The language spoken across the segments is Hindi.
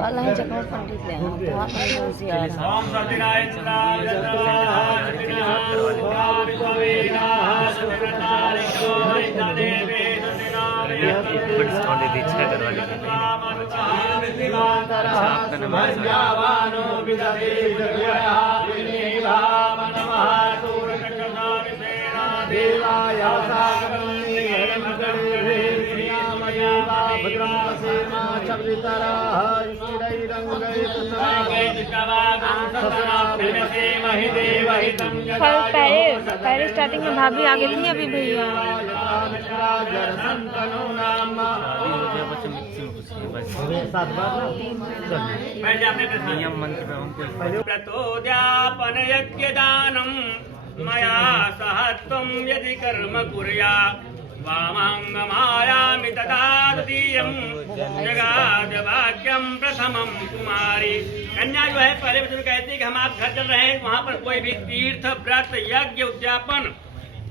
Walang jangkau pandit ya, Tuhan manusia. ओम सत्यनारायण पहले स्टार्टिंग में भाभी आगे थी, अभी भैया प्रतोद्यापन यज्ञ दानम मया सहत्वं यदि कर्म कुर्या वामांगमायामि तथा द्वितीयं जगाद वाक्यं प्रथमं कुमारी। कन्या जो है पहले वचन कहती है कि हम आप घर चल रहे हैं, वहाँ पर कोई भी तीर्थ व्रत यज्ञ उद्यापन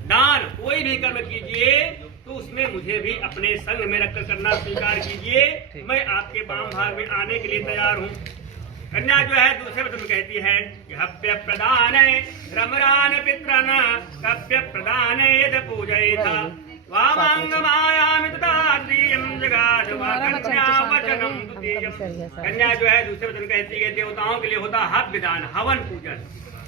दान कोई भी कर्म कीजिए तो उसमें मुझे भी अपने संग में रखकर करना स्वीकार कीजिए। मैं आपके वाम भाग में आने के लिए तैयार हूँ। कन्या जो है दूसरे वचन कहती है कि हव्य प्रदान रमरान पितरन कव्य प्रदान यद पूजयेथा वामांगमायामि तथा द्वितीयं जगाद कन्या वचनं द्वितीयं। कन्या जो है दूसरे वचन कहती है देवताओं के लिए होता है हव्य दान हवन पूजन,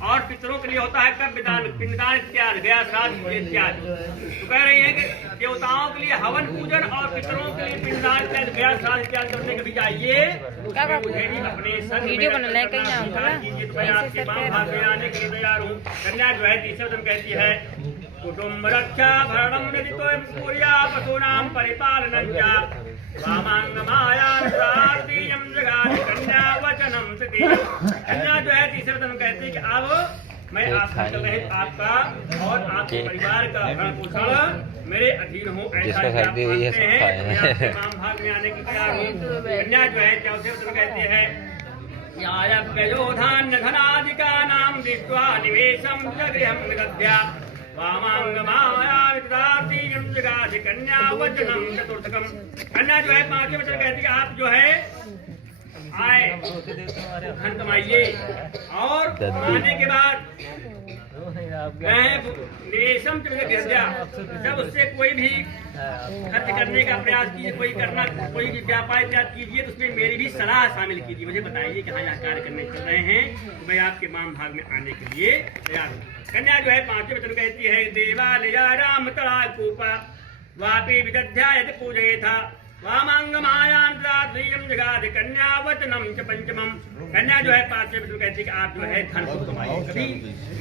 और पितरों के लिए होता है कव्य दान पिंडदान इत्यादि गया श्राद्ध इत्यादि। तो कह रही है कि देवताओं के लिए हवन पूजन और पितरों के लिए पिंडदान इत्यादि गया श्राद्ध इत्यादि करने के भी चाहिए। मुझे भी अपने संग में कीजिए तो मैं आपके वाम भाग में आने के लिए तैयार हूँ। कन्या जो है तीसरे वचन कहती है कुटुम्ब रक्षा भरणं यदि कुर्या पशूनां परिपालनं च वामांगमायामि तृतीयं जगाद कन्या वचनं तृतीयं। कन्या जो है तीसरे वचन कहती है कि अब मैं आपका आपका और आपके परिवार का भरण पोषण मेरे अधीन हूँ, ऐसा आप मानते हैं। मैं आपके वाम भाग में आने की तैयार हूँ। कन्या जो है चौथे वचन कहती है यायज्ञयोधान्य धनादिका नाम दृष्ट्वा निवेशं च गृहं निदध्या वामांगमायामि तृतीयं जगाद कन्या वचनं चतुर्थकम्। कन्या जो है पांचवें वचन कहती है आप जो है आए धन कमाइए और कमाने के बाद निवेशम जब उससे कोई भी खर्च करने का प्रयास कीजिए, कोई भी व्यापार इत्यादि कीजिए तो उसमें मेरी भी सलाह शामिल कीजिए। मुझे बताइए कि हाँ यहाँ कार्य करने चल रहे हैं तो मैं आपके वाम भाग में आने के लिए तैयार हूँ। कन्या जो है पांचवें वचन कहती है देवालया राम तड़ा कूपा वापी विदध्या यदि पूजयेथा वामांगमायां तृतीयं जगाद कन्या वचनं च पंचमं। कन्या जो है पांचवें वचन कहती है कि आप जो है धन को कमाइए, कभी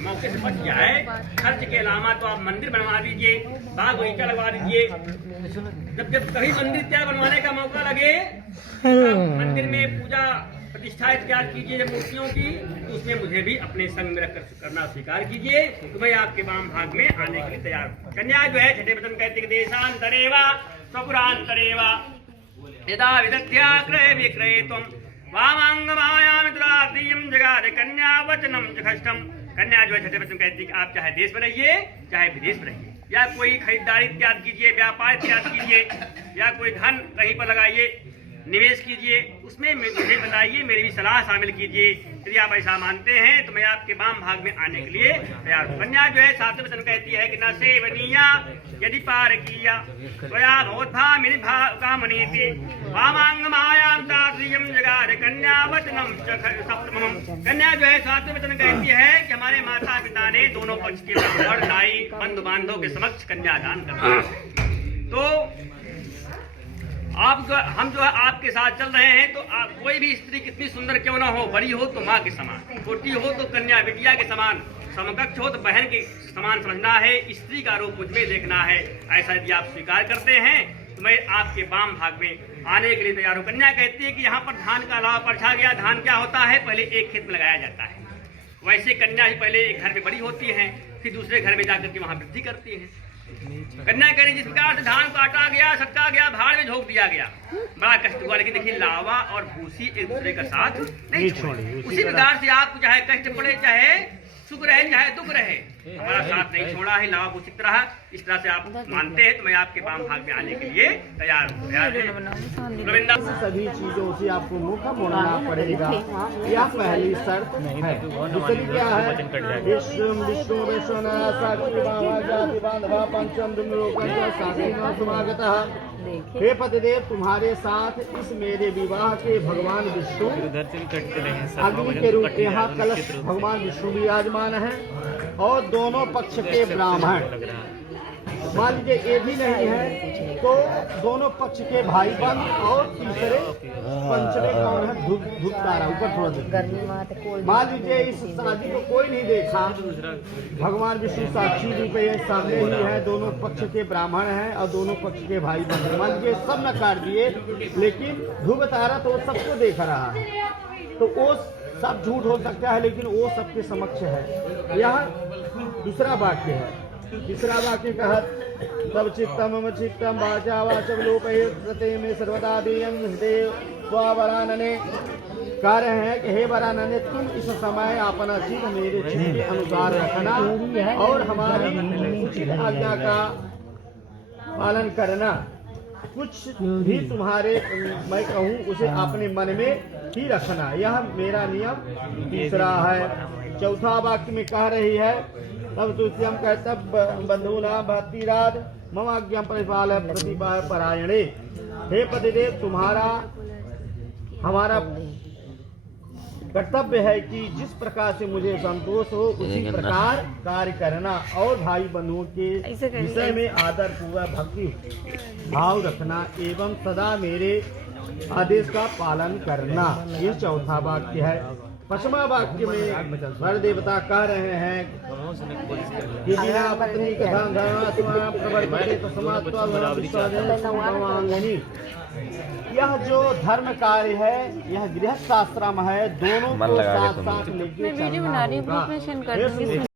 मौके से बच जाए खर्च के अलावा तो आप मंदिर बनवा दीजिए, बाग बगीचा लगवा दीजिए। जब कभी मंदिर इत्यादि बनवाने का मौका लगे मंदिर में पूजा प्रतिष्ठा इत्यादि कीजिए जब मूर्तियों की, तो उसमें मुझे भी अपने संग में रखकर करना स्वीकार कीजिए तो मैं आपके वाम भाग में आने के लिए तैयार हूँ। कन्या जो है छठे वचन कहती है देशांतरेवा स्वपुरांतरेवा यदा विदध्या क्रय विक्रय त्वं वामांगमायामि तृतीयं जगाद कन्या वचनं च षष्ठं। कन्या जो है छठे वचन कहती है कि आप चाहे देश में रहिए चाहे विदेश में रहिए, या कोई खरीदारी इत्यादि कीजिए, व्यापार इत्यादि कीजिए, या कोई धन कहीं पर लगाइए, निवेश कीजिए, उसमें मुझे बताइए, मेरी भी सलाह शामिल कीजिए। यदि आप ऐसा मानते हैं तो मैं आपके वाम भाग में आने के लिए तैयार हूँ। कन्या जो है सातवें वचन कहती है कि न सेवनीया यदि पार किया त्वया भवद्भामिनी कामनीति वामांगमायां तृतीयं जगाद कन्या वचनं च सप्तमम्। कन्या जो है सातवें वचन कहती है कि हमारे माता पिता ने दोनों पक्ष के ब्राह्मण नाई बंधु बांधव के समक्ष कन्यादान करना, तो हम जो है आपके साथ चल रहे हैं तो कोई भी स्त्री कितनी सुंदर क्यों ना हो, बड़ी हो तो माँ के समान, छोटी हो तो कन्या बिटिया के समान, समकक्ष हो तो बहन के समान समझना है, स्त्री का रूप मुझमें देखना है। ऐसा यदि आप स्वीकार करते हैं तो मैं आपके वाम भाग में आने के लिए तैयार हूँ। कन्या कहती है कि यहाँ पर धान का अलावा परछा गया। धान क्या होता है, पहले एक खेत में लगाया जाता है, वैसे कन्या ही पहले एक घर में बड़ी होती है, फिर दूसरे घर में जाकर के वहाँ वृद्धि करती है। कन्या कह रही जिस प्रकार से धान काटा गया, सटका गया, भाड़ में झोंक दिया गया, बड़ा कष्ट हुआ, लेकिन देखिए लावा और भूसी एक दूसरे का साथ नहीं छोड़े। उसी प्रकार से आपको चाहे कष्ट पड़े, चाहे सुख रहे, चाहे दुख रहे, हमारा साथ नहीं छोड़ा है, लाभ उचित रहा। इस तरह से आप मानते हैं तो मैं आपके वाम भाग में आने के लिए तैयार हूँ। गोविंदा सभी चीजों से आपको मुख मोड़ना पड़ेगा, यह पहली शर्त है। दूसरी क्या है? विष्णु विष्णु विश्वनाथ साक्षी बाबा जाति बांधवा पंचम समागतः। हे पतिदेव, तुम्हारे साथ इस मेरे विवाह के भगवान विष्णु अग्नि के रूप में यहाँ कलश भगवान विष्णु विराजमान है और दोनों पक्ष के ब्राह्मण। मान लीजिए ये भी नहीं है तो दोनों पक्ष के भाई बंद और तीसरे पंचमे कौन है? धूप तारा। ऊपर थोड़ा देख, मान लीजिए इस शादी को कोई नहीं देखा, भगवान विष्णु साक्षी रूप में सामने ही है, दोनों पक्ष के ब्राह्मण हैं और दोनों पक्ष के भाई बंद। मान लीजिए सब नकार दिए, लेकिन ध्रुव तारा तो सबको देख रहा है, तो वो सब झूठ हो सकता है लेकिन वो सबके समक्ष है। यह दूसरा वाक्य है। तीसरा वाक्य कहा तब चित्तम मम चित्तम वाचा वाचक लोपे में सर्वदा देवरानने। कह रहे हैं कि हे वरानने, तुम इस समय अपना चित्त मेरे चित्त के अनुसार रखना और हमारी उचित आज्ञा का पालन करना। कुछ भी तुम्हारे मैं कहूँ उसे अपने मन में ही रखना, यह मेरा नियम तीसरा है। चौथा वाक्य में कह रही है तब तुष्यम कहतब बंधुना भक्तिराज मम आज्ञा परिपाल प्रतिभा परायणे। हे पतिदेव, तुम्हारा हमारा कर्तव्य है कि जिस प्रकार से मुझे संतोष हो उसी प्रकार कार्य करना और भाई बंधुओं के विषय में आदर पूर्वक भक्ति भाव रखना एवं सदा मेरे आदेश का पालन करना। ये चौथा वाक्य है। पांचवा वाक्य में वर देवता कह रहे हैं कि बिना पत्नी यह जो धर्म कार्य है यह गृहस्थ आश्रम है, दोनों को साथ साथ लेके चलना होगा।